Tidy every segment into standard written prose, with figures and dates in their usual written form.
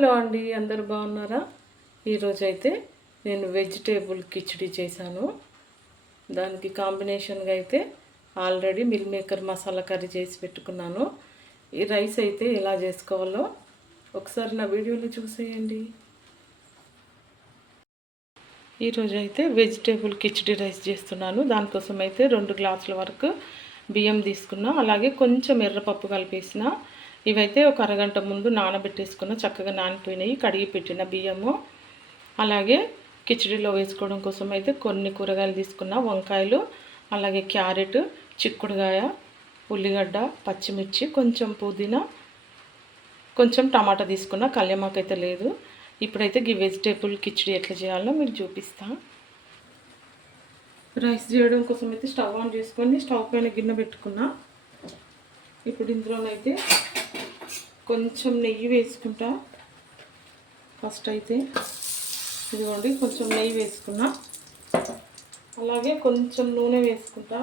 Hello అండి, అందరు బాగున్నారా? ఈరోజు అయితే నేను వెజిటేబుల్ కిచిడి చేశాను. దానికి కాంబినేషన్గా అయితే already meal maker masala curry చేసి పెట్టుకున్నాను. ఈ రైస్ అయితే ఎలా చేసుకోవాలో ఒకసారి నా వీడియోలో చూసేయండి. ఈరోజు అయితే వెజిటేబుల్ కిచిడి రైస్ చేస్తున్నాను. దానికోసం అయితే 2 గ్లాసుల వరకు బియ్యం తీసుకున్నా, అలాగే కొంచెం ఎర్రపప్పు కలిపేసిన. ఇవైతే ఒక అరగంట ముందు నానబెట్టేసుకున్న, చక్కగా నానిపోయినాయి, కడిగి పెట్టిన బియ్యము. అలాగే కిచిడిలో వేసుకోవడం కోసం అయితే కొన్ని కూరగాయలు తీసుకున్న, వంకాయలు, అలాగే క్యారెట్, చిక్కుడుగాయ, ఉల్లిగడ్డ, పచ్చిమిర్చి, కొంచెం పుదీనా, కొంచెం టమాటా తీసుకున్న. కళ్యామాకు అయితే లేదు. ఇప్పుడైతే ఈ వెజిటేబుల్ కిచిడి ఎట్లా చేయాలో మీకు చూపిస్తా. రైస్ చేయడం కోసం అయితే స్టవ్ ఆన్ చేసుకొని స్టవ్ పైన గిన్నె పెట్టుకున్నా. ఇప్పుడు ఇందులోనైతే కొంచెం నెయ్యి వేసుకుంటా. ఫస్ట్ అయితే ఇదిగోండి, కొంచెం నెయ్యి వేసుకున్నా, అలాగే కొంచెం నూనె వేసుకుంటా.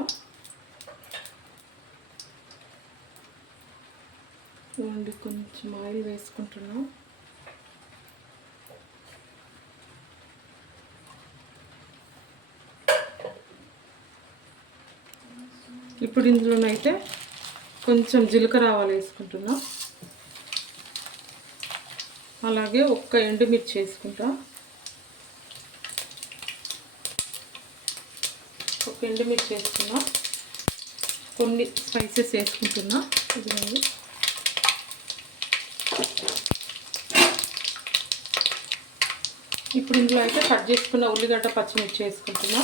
ఇదిగోండి, కొంచెం ఆయిల్ వేసుకుంటున్నా. ఇప్పుడు ఇందులోనైతే కొంచెం జీలకర్ర ఆవాలు వేసుకుంటున్నా, అలాగే ఒక్క ఎండుమిర్చి వేసుకుంటా. ఒక ఎండుమిర్చి వేసుకున్నా, కొన్ని స్పైసెస్ వేసుకుంటున్నా. ఇదిగోండి, ఇప్పుడు ఇందులో అయితే కట్ చేసుకున్న ఉల్లిగడ్డ, పచ్చిమిర్చి వేసుకుంటున్నా.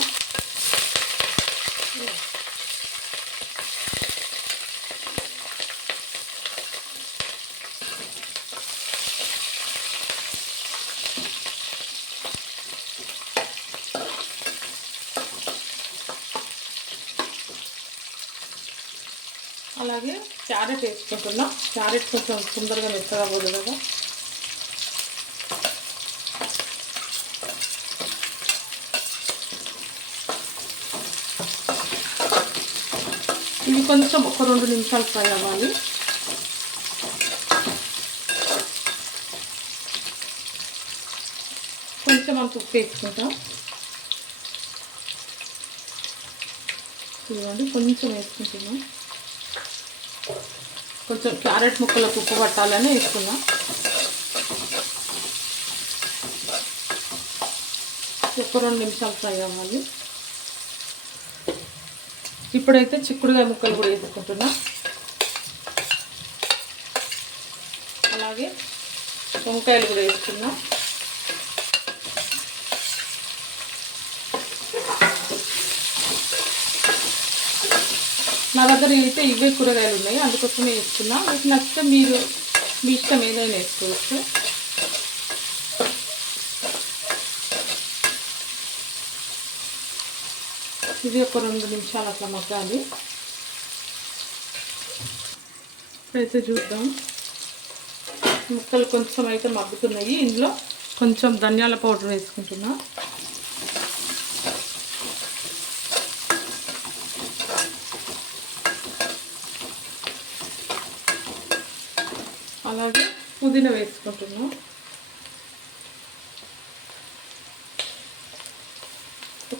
అలాగే క్యారెట్ వేసుకుంటున్నా. క్యారెట్ కొంచెం తొందరగా మెత్తగా అవ్వదు కదా. ఇవి కొంచెం ఒక 2 నిమిషాలు ఫ్రై అవ్వాలి. కొంచెం అంత ఉప్పు వేసుకుంటాం. ఇదిగోండి, కొంచెం వేసుకుంటున్నాం. కొంచెం క్యారెట్ ముక్కలకు ఉప్పు పట్టాలని వేసుకున్నాం. ఒక 2 నిమిషాలు ఫ్రై అవ్వాలి. ఇప్పుడైతే చిక్కుడుకాయ ముక్కలు కూడా వేసుకుంటున్నా, అలాగే వంకాయలు కూడా వేసుకున్నా. నా దగ్గర అయితే ఇవే కూరగాయలు ఉన్నాయి, అందుకోసమే వేసుకున్నా. మీకు నచ్చితే మీరు మీ ఇష్టం ఏదైనా వేసుకోవచ్చు. ఇది ఒక 2 నిమిషాలు అట్లా మగ్గాలి. ఇప్పుడైతే చూద్దాం, ముక్కలు కొంచెం అయితే మగ్గుతున్నాయి. ఇందులో కొంచెం ధనియాల పౌడర్ వేసుకుంటున్నా, అలాగే పుదీనా వేసుకుంటున్నాం.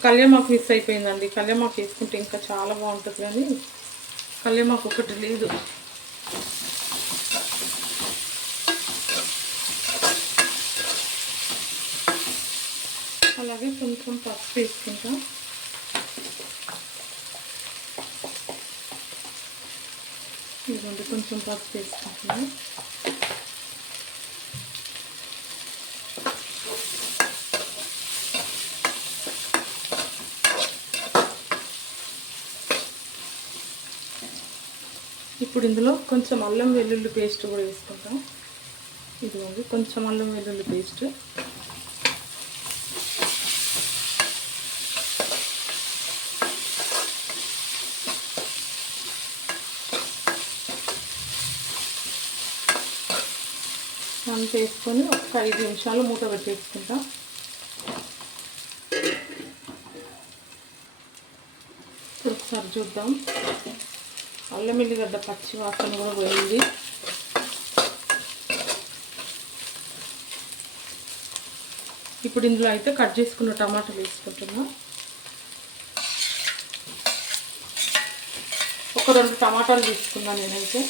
కళ్యామాకు మిస్ అయిపోయిందండి. కళ్యామాకు వేసుకుంటే ఇంకా చాలా బాగుంటుంది, కానీ కళ్యామాకు ఒకటి లేదు. అలాగే కొంచెం పసుపు వేసుకుంటాం. ఇదిగోండి, కొంచెం పసుపు వేసుకుంటున్నాం. ఇప్పుడు ఇందులో కొంచెం అల్లం వెల్లుల్లి పేస్ట్ కూడా వేసుకుంటాం. ఇదిగోండి, కొంచెం అల్లం వెల్లుల్లి పేస్ట్, అంత వేసుకొని ఒక 5 నిమిషాలు మూత పెట్టేసుకుంటాం. ఇప్పుడు ఒకసారి చూద్దాం. అల్లం ఎల్లిగడ్డ పచ్చి వాసన కూడా పోయింది. ఇప్పుడు ఇందులో అయితే కట్ చేసుకున్న టమాటాలు వేసుకుంటున్నా. ఒక 2 టమాటాలు తీసుకున్నాను నేనైతే.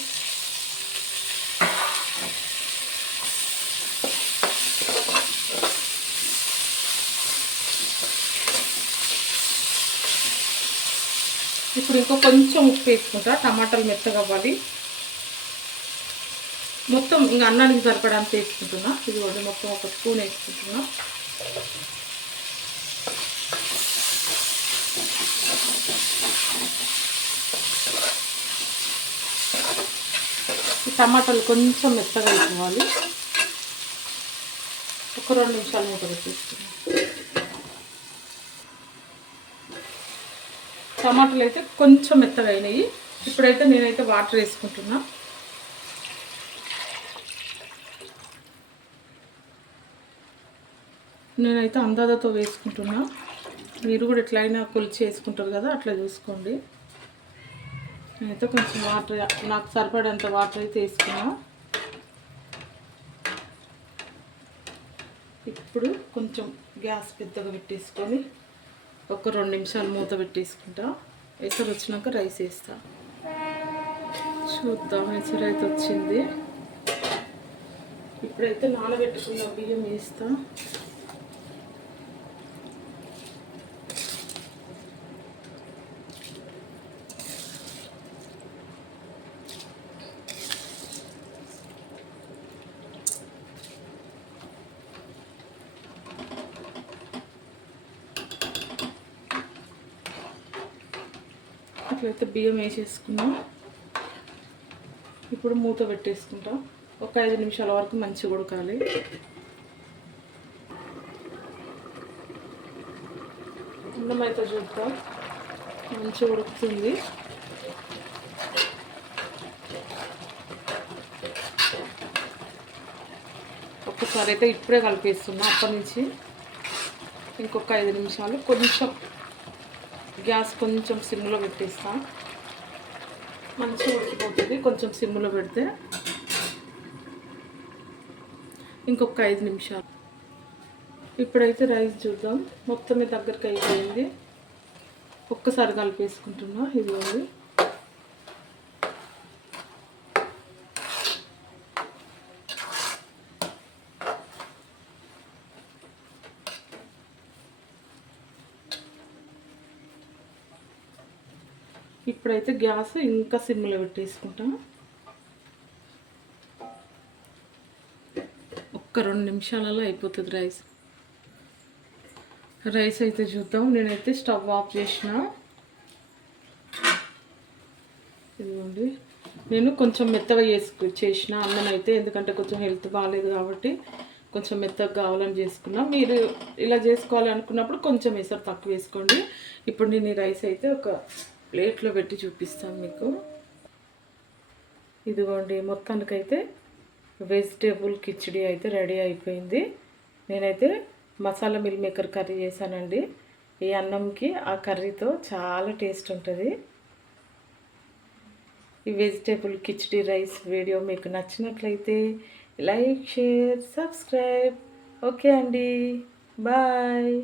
ఇప్పుడు ఇంకో కొంచెం ఉప్పు వేసుకుంటా, టమాటాలు మెత్తగా అవ్వాలి. మొత్తం ఇంకా అన్నానికి సరిపడానికి వేసుకుంటున్నా. ఇది కూడా మొత్తం ఒక స్పూన్ వేసుకుంటున్నా. ఈ టమాటాలు కొంచెం మెత్తగా అయిపోవాలి. ఒక 2 నిమిషాలు మూత పెట్టేసుకున్నాం. టమాటాలు అయితే కొంచెం మెత్తగా అయినాయి. ఇప్పుడైతే నేనైతే వాటర్ వేసుకుంటున్నా. నేనైతే అందాజతో వేసుకుంటున్నా. మీరు కూడా ఎట్లయినా కొలిచి వేసుకుంటారు కదా, అట్లా చూసుకోండి. నేనైతే కొంచెం వాటర్, నాకు సరిపడేంత వాటర్ అయితే వేసుకున్నా. ఇప్పుడు కొంచెం గ్యాస్ పెద్దగా పెట్టేసుకొని ఒక 2 నిమిషాలు మూత పెట్టేసుకుంటా. ఎసరు వచ్చినాక రైస్ వేస్తా. చూద్దాం, ఎసరు అయితే వచ్చింది. ఇప్పుడైతే నానబెట్టుకున్న బియ్యం వేస్తా. అట్లయితే బియ్యం వేసేసుకున్నాం. ఇప్పుడు మూత పెట్టేసుకుంటాం. ఒక 5 నిమిషాల వరకు మంచిగా ఉడకాలి. అన్నం అయితే చూద్దాం, మంచిగా ఉడుకుతుంది. ఒక్కసారి అయితే ఇప్పుడే కలిపేస్తున్నా. అప్పటి నుంచి ఇంకొక 5 నిమిషాలు కొంచెం గ్యాస్ కొంచెం సిమ్లో పెట్టేస్తా. మంచిగా ఉడికిపోతుంది కొంచెం సిమ్లో పెడితే. ఇంకొక 5 నిమిషాలు. ఇప్పుడైతే రైస్ చూద్దాం. మొత్తమే దగ్గరికి అయిపోయింది. ఒక్కసారి కలిపేసుకుంటున్నా. ఇది ఉంది. ఇప్పుడైతే గ్యాస్ ఇంకా సిమ్లో పెట్టేసుకుంటాం. ఒక్క 2 నిమిషాలలో అయిపోతుంది రైస్. రైస్ అయితే చూద్దాం. నేనైతే స్టవ్ ఆఫ్ చేసిన. ఇదిగోండి, నేను కొంచెం మెత్తగా చేసిన అన్నం అయితే, ఎందుకంటే కొంచెం హెల్త్ బాగాలేదు కాబట్టి కొంచెం మెత్తగా కావాలని చేసుకున్నా. మీరు ఇలా చేసుకోవాలి అనుకున్నప్పుడు కొంచెం ఎసరు తక్కువ వేసుకోండి. ఇప్పుడు నేను ఈ రైస్ అయితే ఒక ప్లేట్లో పెట్టి చూపిస్తాను మీకు. ఇదిగోండి, మొత్తానికైతే వెజిటేబుల్ కిచిడి అయితే రెడీ అయిపోయింది. నేనైతే మసాలా మిల్ మేకర్ కర్రీ చేశానండి. ఈ అన్నంకి ఆ కర్రీతో చాలా టేస్ట్ ఉంటుంది. ఈ వెజిటేబుల్ కిచిడి రైస్ వీడియో మీకు నచ్చినట్లయితే లైక్, షేర్, సబ్స్క్రైబ్. ఓకే అండి, బాయ్.